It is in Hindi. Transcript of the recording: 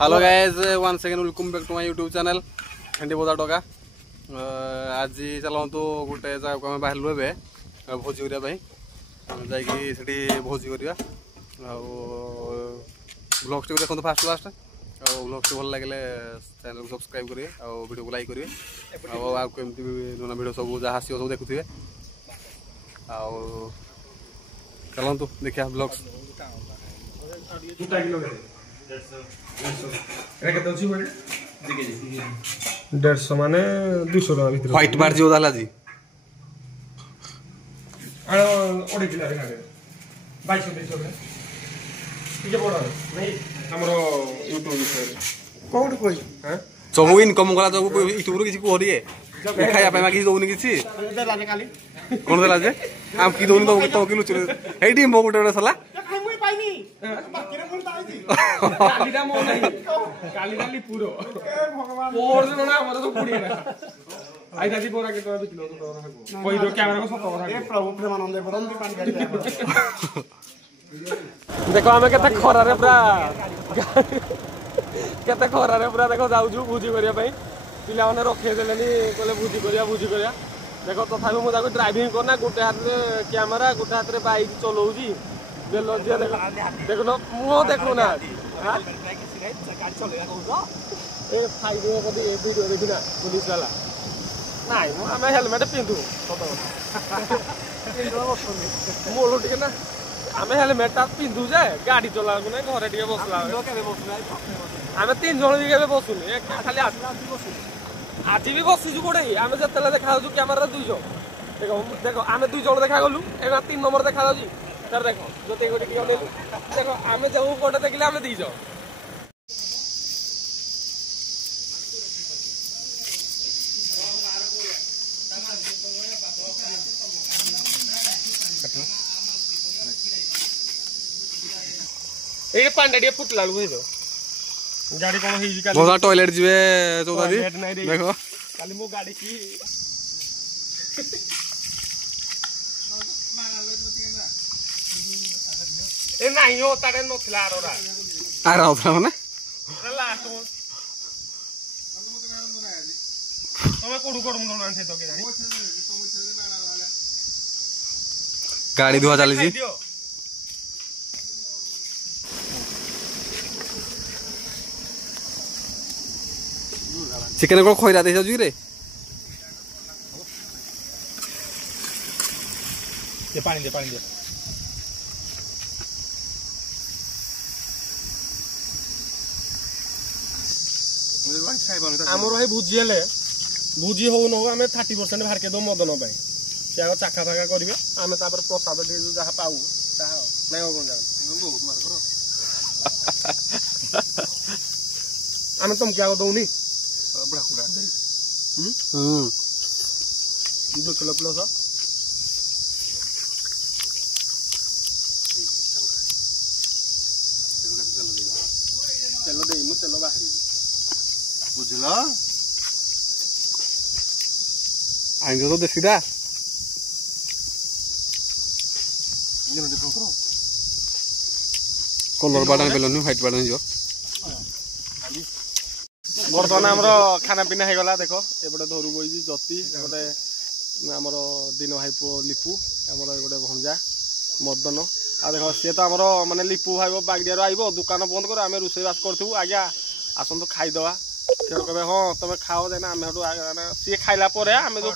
hello guys one second welcome back to my YouTube channel हेंडी बोधा टका आज चलतु गोटे जगह को बाहर भोजी करने जाकि भोजी करवा ब्लॉग्स देखो फास्ट लास्ट ब्लॉग्स भल लगे चैनल को सब्सक्राइब करेंगे वीडियो को लाइक करेंगे आमती नुआ वीडियो सब जहाँ आसो सब देखुए चलतु देखिए ब्लॉग्स 150 माने 200 टका भीतर व्हाइट बार जो दाला जी ओडी किला रे 2200 रे टिके बड़ नहीं हमरो यूट्यूब विषय कोड कोई हां सब इनकम गला सब यूट्यूब रो किछि कोरिए खाया पे मागी दोनी किछि देला काली कोन देला जे हम की दोनी तो किलो चले हेडी मो गुटे सला मुई पाइनी बाकी रे कोन ताई कालीदा मो नहीं काली पूरो ए भगवान और ना हमर तो पुड़ी ना आई दादी बोरा के तो किलो तो कोई दो कैमरा को सतो ए प्रभु प्रेमानंद बरम भी पानी गाड़ी देखो हमें केता खरा रे पूरा केता खरा रे पूरा देखो जाउजु भूजी करिया पई पिला माने रखे देलेनी कहले भूजी करिया देखो तथापि मु ताको ड्राइविंग करना गोटे हाथ रे कैमरा गोटे हाथ रे बाइक चलाउजी बेलो दिया देखो देखो न मो देखो ना गाड़ी चलेगा कहू ए फाइदो कदी ए वीडियो देखिना पुलिस वाला नाइ मु हमें हेलमेट पिंधु सतो मोलो टिके ना हमें हेलमेट ता पिंधु जे गाड़ी चला को नै घरे टिके बसला हमें तीन जण भी केबे बसुनी एक खाली आज भी बसिजु कोडे हमें जतले देखा होजु कैमरा 200 देखो देखो हमें 2 जण देखा गलु एगा 3 नंबर देखा जाजी तर देखो जते गोटे टिके नेलु देखो हमें जाऊ कोडे देखले हमें 2 जण ए पांडा फुटला लु गाड़ी कोन हिज काली बहुत टॉयलेट जीवे चौदा दी देखो काली मो गाड़ी की ए नहीं हो तारे नथला आरोरा आरा होता माने लास्ट तमे कोडू कोडू मन आंथे तो के जानी गाड़ी धुआ चली जी चिकन को खोइरा दे जु रे ये पानी दे हमर भाई भुजी हो न हो हमें 30% बाहर के दो मदन पाई से आग चाखा फाका करिवे हमें तापर प्रसाद दे जहा पाऊ ताहा नै हो कोन जान बहुत मार करो हमें तुम क्या दउनी बड़ा खुला दे 2 किलो प्लस चलो दे मु चलो बाहरी बुझला आइन तो देसीदा कलर बाडन बेलनी व्हाइट बाडन जो बर्तमान हमरो खाना पीना हे गला देखो एबडे धरु बइजी जति एबडे हमरो दिन भाई पो लिपू हमरो एबडे भंजा मदन आ देखो से तो हमरो माने लिपू भाई बागडिया आइबो दुकान बंद कर हमें रुसई बास करथु आज्ञा आसन तो खाई दवा केर कहबे हां तमे खाओ देना हमें हडू सी खाइला परे हमें जो